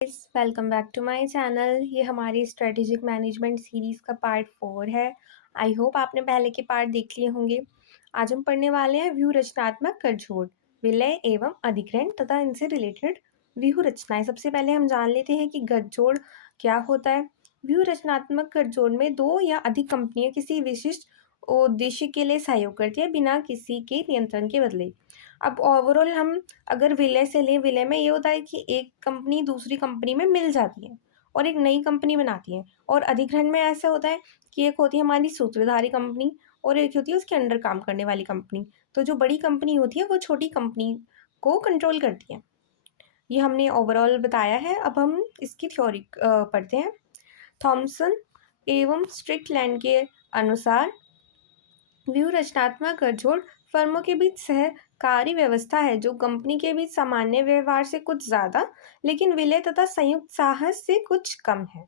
Welcome back to my channel. ये हमारी strategic management series का पार्ट 4 है। आई होप आपने पहले के पार्ट देख लिए होंगे। आज हम पढ़ने वाले हैं व्यू रचनात्मक गठजोड़, विलय एवं अधिग्रहण तथा इनसे रिलेटेड व्यू रचनाएं। सबसे पहले हम जान लेते हैं कि गठजोड़ क्या होता है। व्यू रचनात्मक गठजोड़ में दो या अधिक कंपनियां किसी विशिष्ट उद्देश्य के लिए सहयोग करती है बिना किसी के नियंत्रण के बदले। अब ओवरऑल हम अगर विलय से लें, विलय में ये होता है कि एक कंपनी दूसरी कंपनी में मिल जाती है और एक नई कंपनी बनाती है। और अधिग्रहण में ऐसा होता है कि एक होती है हमारी सूत्रधारी कंपनी और एक होती है उसके अंडर काम करने वाली कंपनी। तो जो बड़ी कंपनी होती है वो छोटी कंपनी को कंट्रोल करती है। ये हमने ओवरऑल बताया है। अब हम इसकी थ्योरी पढ़ते हैं। थॉमसन एवं स्ट्रिकलैंड के अनुसार व्यू रचनात्मक गठजोड़ फर्मों के बीच सहकारी व्यवस्था है जो कंपनी के बीच सामान्य व्यवहार से कुछ ज़्यादा लेकिन विलय तथा संयुक्त साहस से कुछ कम है।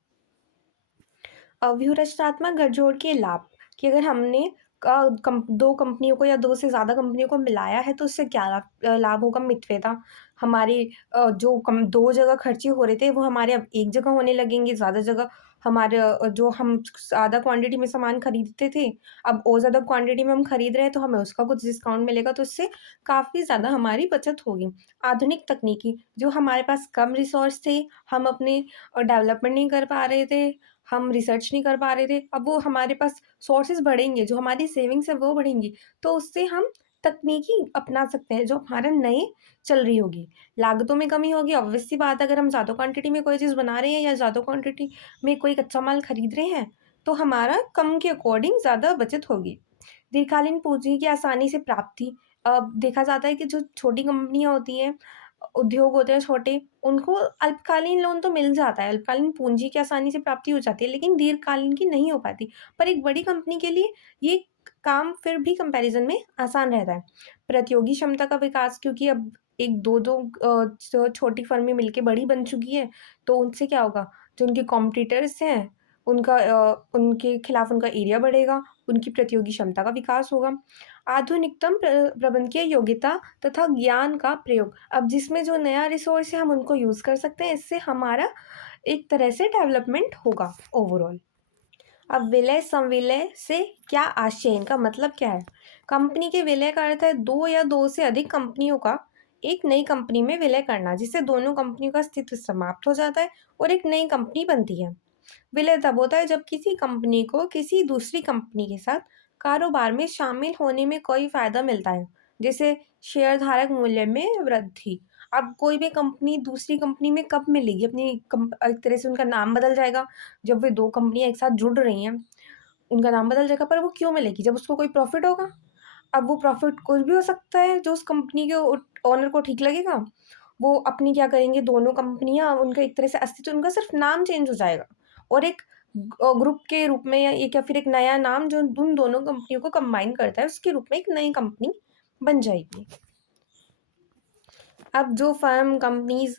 व्यू रचनात्मक गठजोड़ के लाभ कि अगर हमने दो कंपनियों को या दो से ज़्यादा कंपनियों को मिलाया है तो उससे क्या लाभ होगा। मितव्यता, हमारे जो दो जगह खर्चे हो रहे थे वो हमारे अब एक जगह होने लगेंगे। ज़्यादा जगह हमारे जो हम ज़्यादा क्वांटिटी में सामान खरीदते थे अब और ज़्यादा क्वांटिटी में हम खरीद रहे हैं तो हमें उसका कुछ डिस्काउंट मिलेगा, तो इससे काफ़ी ज़्यादा हमारी बचत होगी। आधुनिक तकनीकी, जो हमारे पास कम रिसोर्स थे, हम अपने डेवलपमेंट नहीं कर पा रहे थे, हम रिसर्च नहीं कर पा रहे थे, अब वो हमारे पास सोर्सेज बढ़ेंगे, जो हमारी सेविंग्स है वो बढ़ेंगी, तो उससे हम तकनीकी अपना सकते हैं जो हमारा नए चल रही होगी। लागतों में कमी होगी, ऑब्वियस सी बात है। अगर हम ज़्यादा क्वांटिटी में कोई चीज़ बना रहे हैं या ज़्यादा क्वांटिटी में कोई कच्चा माल खरीद रहे हैं तो हमारा कम के अकॉर्डिंग ज़्यादा बचत होगी। दीर्घकालीन पूंजी की आसानी से प्राप्ति, देखा जाता है कि जो छोटी कंपनियां होती हैं, उद्योग होते हैं छोटे, उनको अल्पकालीन लोन तो मिल जाता है, अल्पकालीन पूंजी की आसानी से प्राप्ति हो जाती है, लेकिन दीर्घकालीन की नहीं हो पाती। पर एक बड़ी कंपनी के लिए ये काम फिर भी कंपैरिजन में आसान रहता है। प्रतियोगी क्षमता का विकास, क्योंकि अब एक दो दो छोटी फर्में मिलके बड़ी बन चुकी है, तो उनसे क्या होगा, जो उनके कॉम्पिटिटर्स हैं उनके खिलाफ उनका एरिया बढ़ेगा, उनकी प्रतियोगी क्षमता का विकास होगा। आधुनिकतम प्रबंधकीय योग्यता तथा ज्ञान का प्रयोग, अब जिसमें जो नया रिसोर्स है हम उनको यूज़ कर सकते हैं, इससे हमारा एक तरह से डेवलपमेंट होगा ओवरऑल। अब विलय संविलय से क्या आशय, इनका मतलब क्या है। कंपनी के विलय का अर्थ है दो या दो से अधिक कंपनियों का एक नई कंपनी में विलय करना, जिससे दोनों कंपनियों का अस्तित्व समाप्त हो जाता है और एक नई कंपनी बनती है। विलय तब होता है जब किसी कंपनी को किसी दूसरी कंपनी के साथ कारोबार में शामिल होने में कोई फायदा मिलता है, जैसे शेयरधारक मूल्य में वृद्धि। अब कोई भी कंपनी दूसरी कंपनी में कब मिलेगी, एक तरह से उनका नाम बदल जाएगा। जब वे दो कंपनियां एक साथ जुड़ रही हैं उनका नाम बदल जाएगा, पर वो क्यों मिलेगी, जब उसको कोई प्रॉफिट होगा। अब वो प्रॉफिट कुछ भी हो सकता है, जो उस कंपनी के ओनर को ठीक लगेगा वो अपनी क्या करेंगे, दोनों कंपनियां उनका एक तरह से अस्तित्व, उनका सिर्फ नाम चेंज हो जाएगा और एक ग्रुप के रूप में या फिर एक नया नाम जो उन दोनों कंपनियों को कंबाइन करता है उसके रूप में एक नई कंपनी बन जाएगी। अब जो फर्म कंपनीज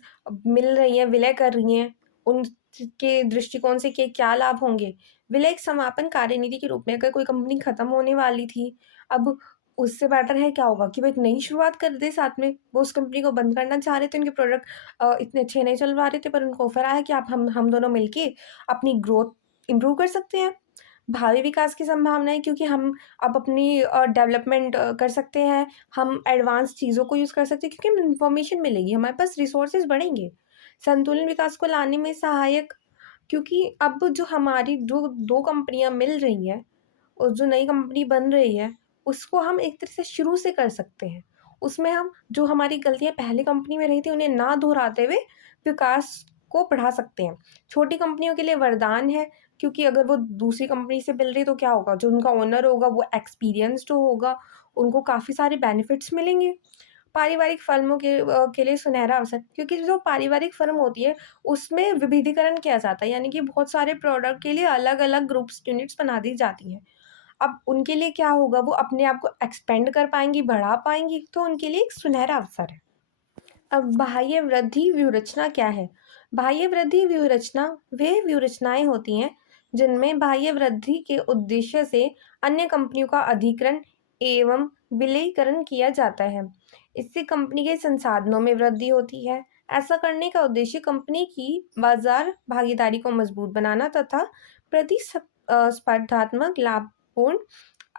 मिल रही हैं, विलय कर रही हैं, उनके दृष्टिकोण से क्या लाभ होंगे। विलय एक समापन कार्यनीति के रूप में, अगर कोई कंपनी खत्म होने वाली थी, अब उससे बेटर है क्या होगा कि वो एक नई शुरुआत कर दे। साथ में वो उस कंपनी को बंद करना चाह रहे थे, उनके प्रोडक्ट इतने अच्छे नहीं चल पा रहे थे, पर उनको ऑफर आया कि आप हम दोनों मिलके अपनी ग्रोथ इम्प्रूव कर सकते हैं। भावी विकास की संभावना है, क्योंकि हम अब अपनी डेवलपमेंट कर सकते हैं, हम एडवांस चीज़ों को यूज़ कर सकते हैं क्योंकि हमें इन्फॉर्मेशन मिलेगी, हमारे पास रिसोर्सेज बढ़ेंगे। संतुलन विकास को लाने में सहायक, क्योंकि अब जो हमारी जो दो कंपनियां मिल रही हैं और जो नई कंपनी बन रही है उसको हम एक तरह से शुरू से कर सकते हैं। उसमें हम जो हमारी गलतियां पहले कंपनी में रही थी उन्हें ना दोहराते हुए विकास को बढ़ा सकते हैं। छोटी कंपनियों के लिए वरदान है, क्योंकि अगर वो दूसरी कंपनी से मिल रही तो क्या होगा, जो उनका ओनर होगा वो एक्सपीरियंस्ड होगा, उनको काफ़ी सारे बेनिफिट्स मिलेंगे। पारिवारिक फर्मों के लिए सुनहरा अवसर, क्योंकि जो पारिवारिक फर्म होती है उसमें विविधीकरण किया जाता है, यानी कि बहुत सारे प्रोडक्ट के लिए अलग अलग ग्रुप्स यूनिट्स बना दी जाती हैं। अब उनके लिए क्या होगा, वो अपने आप को एक्सपेंड कर पाएंगी, बढ़ा पाएंगी, तो उनके लिए एक सुनहरा अवसर है। अब बाह्य वृद्धि व्यूहरचना क्या है। बाह्य वृद्धि व्यूहरचना वे व्यूहरचनाएं होती हैं जिनमें बाह्य वृद्धि के उद्देश्य से अन्य कंपनियों का अधिग्रहण एवं विलयीकरण किया जाता है। इससे कंपनी के संसाधनों में वृद्धि होती है, ऐसा करने का उद्देश्य कंपनी की बाजार भागीदारी को मजबूत बनाना तथा स्पर्धात्मक लाभपूर्ण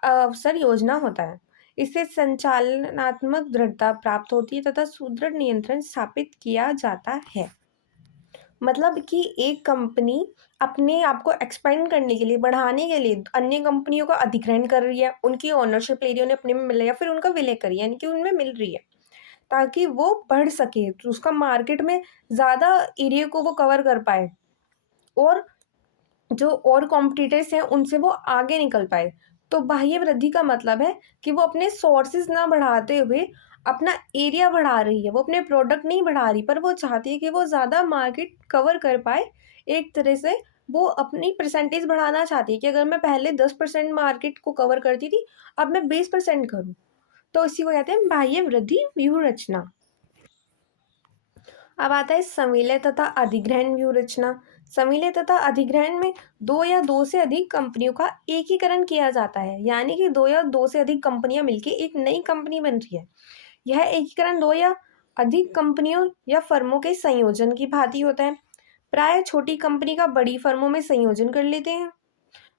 अवसर योजना होता है। इससे संचालनात्मक दृढ़ता प्राप्त होती है तथा सुदृढ़ नियंत्रण स्थापित किया जाता है। मतलब कि एक कंपनी अपने आप को एक्सपेंड करने के लिए, बढ़ाने के लिए अन्य कंपनियों का अधिग्रहण कर रही है, उनकी ओनरशिप ले रही है, उन्हें अपने में मिल रहा है या फिर उनका विलय कर रही है, यानी कि उनमें मिल रही है, ताकि वो बढ़ सके, तो उसका मार्केट में ज़्यादा एरिया को वो कवर कर पाए और जो और कॉम्पिटिटर्स हैं उनसे वो आगे निकल पाए। तो बाह्य वृद्धि का मतलब है कि वो अपने सोर्सेज ना बढ़ाते हुए अपना एरिया बढ़ा रही है, वो अपने प्रोडक्ट नहीं बढ़ा रही, पर वो चाहती है कि वो ज़्यादा मार्केट कवर कर पाए। एक तरह से वो अपनी परसेंटेज बढ़ाना चाहती है कि अगर मैं पहले 10% मार्केट को कवर करती थी, अब मैं 20% करूँ। तो इसी को कहते हैं बाह्य वृद्धि व्यूह रचना। अब आता है संविलय तथा अधिग्रहण व्यूह रचना। संविलय तथा अधिग्रहण में दो या दो से अधिक कंपनियों का एकीकरण किया जाता है, यानी कि दो या दो से अधिक कंपनियां मिलकर एक नई कंपनी बन रही है। यह एकीकरण दो या अधिक कंपनियों या फर्मों के संयोजन की भांति होता है। प्राय छोटी कंपनी का बड़ी फर्मों में संयोजन कर लेते हैं।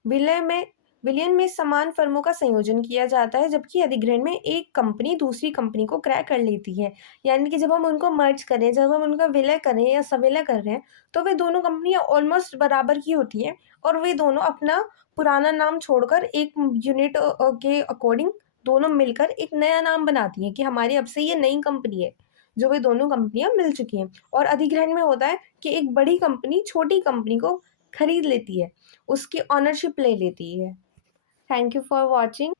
विलय में विलयन में समान फर्मों का संयोजन किया जाता है, जबकि अधिग्रहण में एक कंपनी दूसरी कंपनी को क्रय कर लेती है। यानी कि जब हम उनको मर्ज करें, जब हम उनका विलय करें या सविलय कर रहे हैं, तो वे दोनों कंपनियां ऑलमोस्ट बराबर की होती हैं और वे दोनों अपना पुराना नाम छोड़कर एक यूनिट के अकॉर्डिंग दोनों मिलकर एक नया नाम बनाती हैं कि हमारी अब से ये नई कंपनी है, जो वे दोनों कंपनियां मिल चुकी हैं। और अधिग्रहण में होता है कि एक बड़ी कंपनी छोटी कंपनी को खरीद लेती है, उसकी ओनरशिप ले लेती है। Thank you for watching.